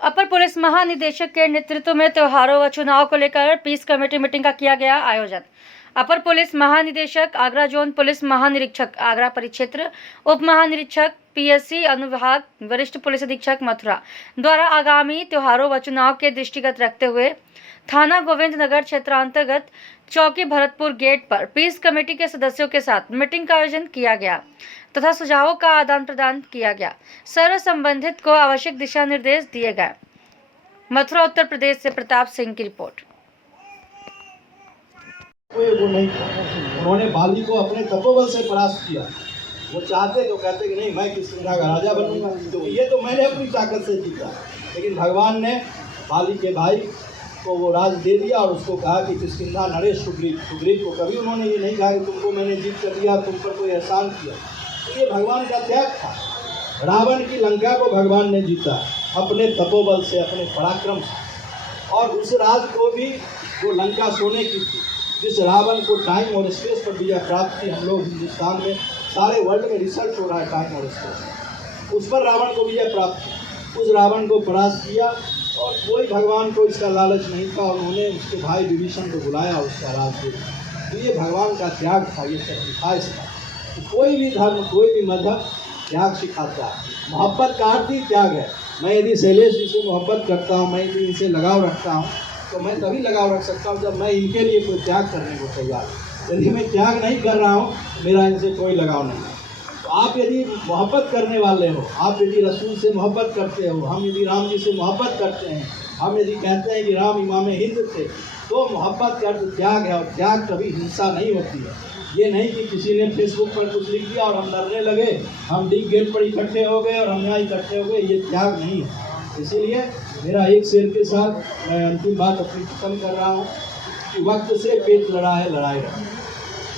अपर police महानिदेशक के नेतृत्व में त्योहारों व चुनाव को लेकर पीस कमेटी मीटिंग का किया गया आयोजन। अपर पुलिस महानिदेशक आगरा जोन, पुलिस महानिरीक्षक आगरा परिक्षेत्र, उप महानिरीक्षक पीएससी अनुविभाग, वरिष्ठ पुलिस अधीक्षक मथुरा द्वारा आगामी त्योहारों व चुनाव के दृष्टिगत रखते हुए थाना गोविंद नगर क्षेत्रांतर्गत चौकी भरतपुर गेट पर पीस कमेटी के सदस्यों के साथ मीटिंग का आयोजन किया गया तथा सुझावों का आदान प्रदान किया गया। सर्व संबंधित को आवश्यक दिशा निर्देश दिए गए। मथुरा उत्तर प्रदेश से प्रताप सिंह की रिपोर्ट। वो नहीं, उन्होंने बाली को अपने तपोबल से परास्त किया। वो चाहते तो कहते कि नहीं, मैं किष्किंधा का राजा बनूंगा, तो ये तो मैंने अपनी ताकत से जीता। लेकिन भगवान ने बाली के भाई को वो राज दे दिया और उसको कहा कि किष्किंधा नरेश सुग्रीव को कभी उन्होंने ये नहीं कहा कि तुमको मैंने जीत कर दिया, तुम पर कोई एहसान किया। तो ये भगवान का त्याग था। रावण की लंका को भगवान ने जीता अपने तपोबल से, अपने पराक्रम से। और उस राज को भी वो लंका सोने की थी, जिस रावण को टाइम और स्पेस पर विजय प्राप्त थी। हम लोग हिंदुस्तान में, सारे वर्ल्ड में रिसर्च हो रहा है टाइम और स्पेस, उस पर रावण को विजय प्राप्त थी। उस रावण को परास्त किया और कोई भगवान को इसका लालच नहीं था। उन्होंने उसके भाई विभीषण को बुलाया उसका राज्य। तो ये भगवान का त्याग था, ये सैक्रिफाइस था। तो कोई भी धर्म, कोई भी मजहब त्याग सिखाता है। मोहब्बत का अर्थ ही त्याग है। मैं यदि शैलेश जी से मोहब्बत करता हूँ, मैं यदि इनसे लगाव रखता हूँ, तो मैं तभी लगाव रख सकता हूँ जब मैं इनके लिए कोई त्याग करने को तैयार हूँ। यदि मैं त्याग नहीं कर रहा हूँ, मेरा इनसे कोई लगाव नहीं है। तो आप यदि मोहब्बत करने वाले हो, आप यदि रसूल से मोहब्बत करते हो, हम यदि राम जी से मोहब्बत करते हैं, हम यदि कहते हैं कि राम इमाम हिंद थे, तो मोहब्बत का अर्थ त्याग है। और त्याग कभी हिंसा नहीं होती है। ये नहीं कि किसी ने फेसबुक पर कुछ लिख दिया और हम डरने लगे, हम डी गेट पर इकट्ठे हो गए और हम यहाँ इकट्ठे हो गए, ये त्याग नहीं है। इसीलिए मेरा एक शेर के साथ मैं अंतिम बात अपनी खत्म कर रहा हूँ कि वक्त से पेट लड़ा है लड़ाई रख,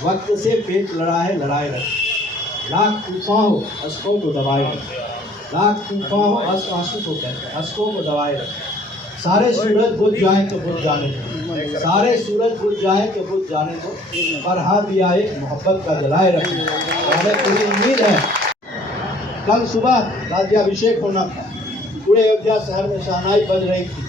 वक्त से पेट लड़ा है लड़ाई रख। लाख तूफान हो अश्कों को दबाए रख, लाख तूफान हो आंसू को कहते हैं, अश्कों को दबाए रख। सारे सूरज बुझ जाएं तो बुझ जाने दो, सारे सूरज बुझ जाएं तो बुझ जाने दो, पर हाथ दिया एक मोहब्बत का जलाए रखो। हमें पूरी उम्मीद है। कल सुबह राज्याभिषेक होना था, पूरे अयोध्या शहर में शहनाई बज रही थी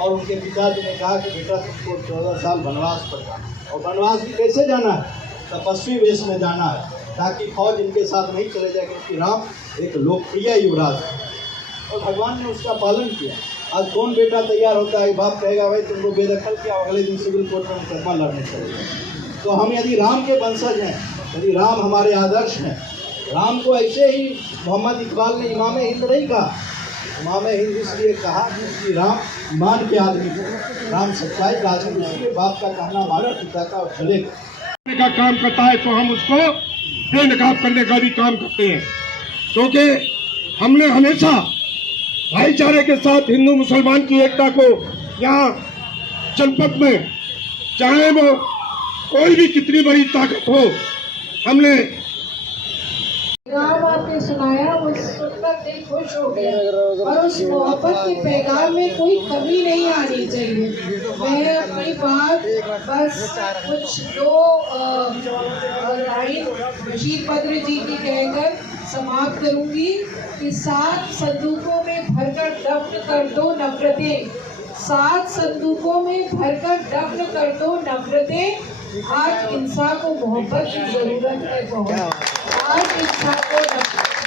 और उनके पिताजी ने कहा कि बेटा तुमको 14 साल वनवास पड़ा। और वनवास भी कैसे जाना है? तपस्वी वेश में जाना है, ताकि फौज इनके साथ नहीं चले जाए, क्योंकि राम एक लोकप्रिय युवराज है। और भगवान ने उसका पालन किया। आज कौन बेटा तैयार होता है, बाप कहेगा भाई तुमको बेदखल किया, अगले दिन सिविल कोर्ट में मुकदमा लड़ने चले। तो हम यदि राम के वंशज हैं, यदि राम हमारे आदर्श हैं, राम को ऐसे ही मोहम्मद इकबाल ने इमाम हिंद नहीं कहा। इमाम हिंद इसलिए कहा कि राम ईमान के आदमी थे, राम सच्चाई का आदमी, इसलिए बाप का कहना माना, पिता का चलेगा का काम करता है तो हम उसको बेनकाब करने का भी काम करते हैं। क्योंकि हमने हमेशा भाईचारे के साथ हिंदू मुसलमान की एकता को यहाँ जनपद में, चाहे वो कोई भी कितनी बड़ी ताकत हो, हमने पैगाम आपने सुनाया, वो सुनकर दिल खुश हो गया। और उस मोहब्बत के पैगाम में कोई कमी नहीं आनी चाहिए। मैं अपनी बात बस कुछ दो लाइन बशीर बद्र जी की कहकर समाप्त करूंगी कि 7 संदूकों में भरकर दफन कर दो नफरतें, 7 संदूकों में भरकर दफन कर दो नफरतें। आज इंसान को मोहब्बत की जरूरत है बहुत, आज इंसान को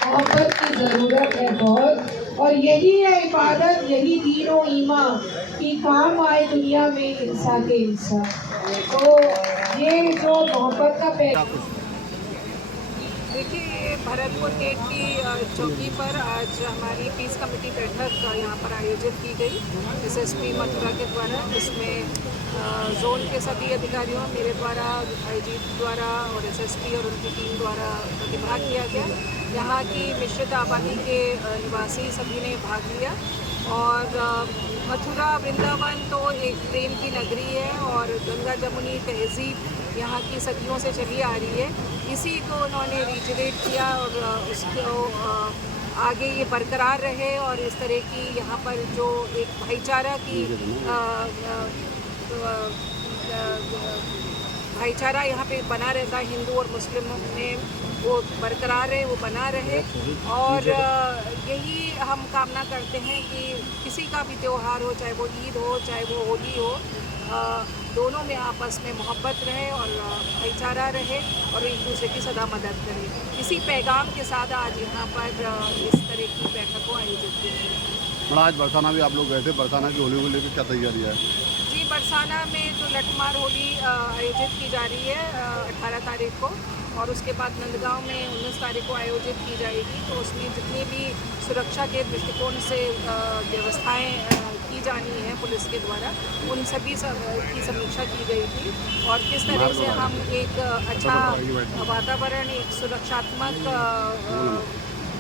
मोहब्बत की ज़रूरत है बहुत। और यही है इबादत, यही दीन और ईमान की काम आए दुनिया में इंसान के इंसान। तो ये जो मोहब्बत का पैगाम, देखिए भरतपुर गेट की चौकी पर आज हमारी पीस कमेटी बैठक यहाँ पर आयोजित की गई एसएसपी मथुरा के द्वारा, जिसमें जोन के सभी अधिकारियों, मेरे द्वारा, आईजी द्वारा और एसएसपी और उनकी टीम द्वारा प्रतिभाग किया गया। यहाँ की मिश्रित आबादी के निवासी सभी ने भाग लिया। और मथुरा वृंदावन तो एक प्रेम की नगरी है और गंगा जमुनी तहजीब यहाँ की सदियों से चली आ रही है। इसी को उन्होंने रिजरेट किया और उसको आगे ये बरकरार रहे और इस तरह की यहाँ पर जो एक भाईचारा यहाँ पे बना रहता है हिंदू और मुस्लिम में, वो बरकरार रहे, वो बना रहे। और यही हम कामना करते हैं कि किसी का भी त्यौहार हो, चाहे वो ईद हो, चाहे वो होली हो, दोनों में आपस में मोहब्बत रहे और भाईचारा रहे और एक दूसरे की सदा मदद करें। इसी पैगाम के साथ आज यहाँ पर इस तरह की बैठक को आयोजित की गई। मैडम, आज बरसाना भी आप लोग गए थे, बरसाना की होली को लेकर क्या तैयारी है? जी, बरसाना में जो लठमार होली आयोजित की जा रही है 18 तारीख को, और उसके बाद नंदगांव में 19 तारीख को आयोजित की जाएगी। तो उसमें जितनी भी सुरक्षा के दृष्टिकोण से व्यवस्थाएं की जानी है पुलिस के द्वारा, उन सभी की समीक्षा की गई थी और किस तरह से हम एक अच्छा वातावरण, एक सुरक्षात्मक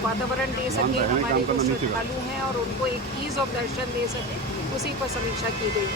वातावरण दे सके हमारे जो श्रद्धालु हैं और उनको एक ईज़ ऑफ दर्शन दे सके, उसी पर समीक्षा की गई।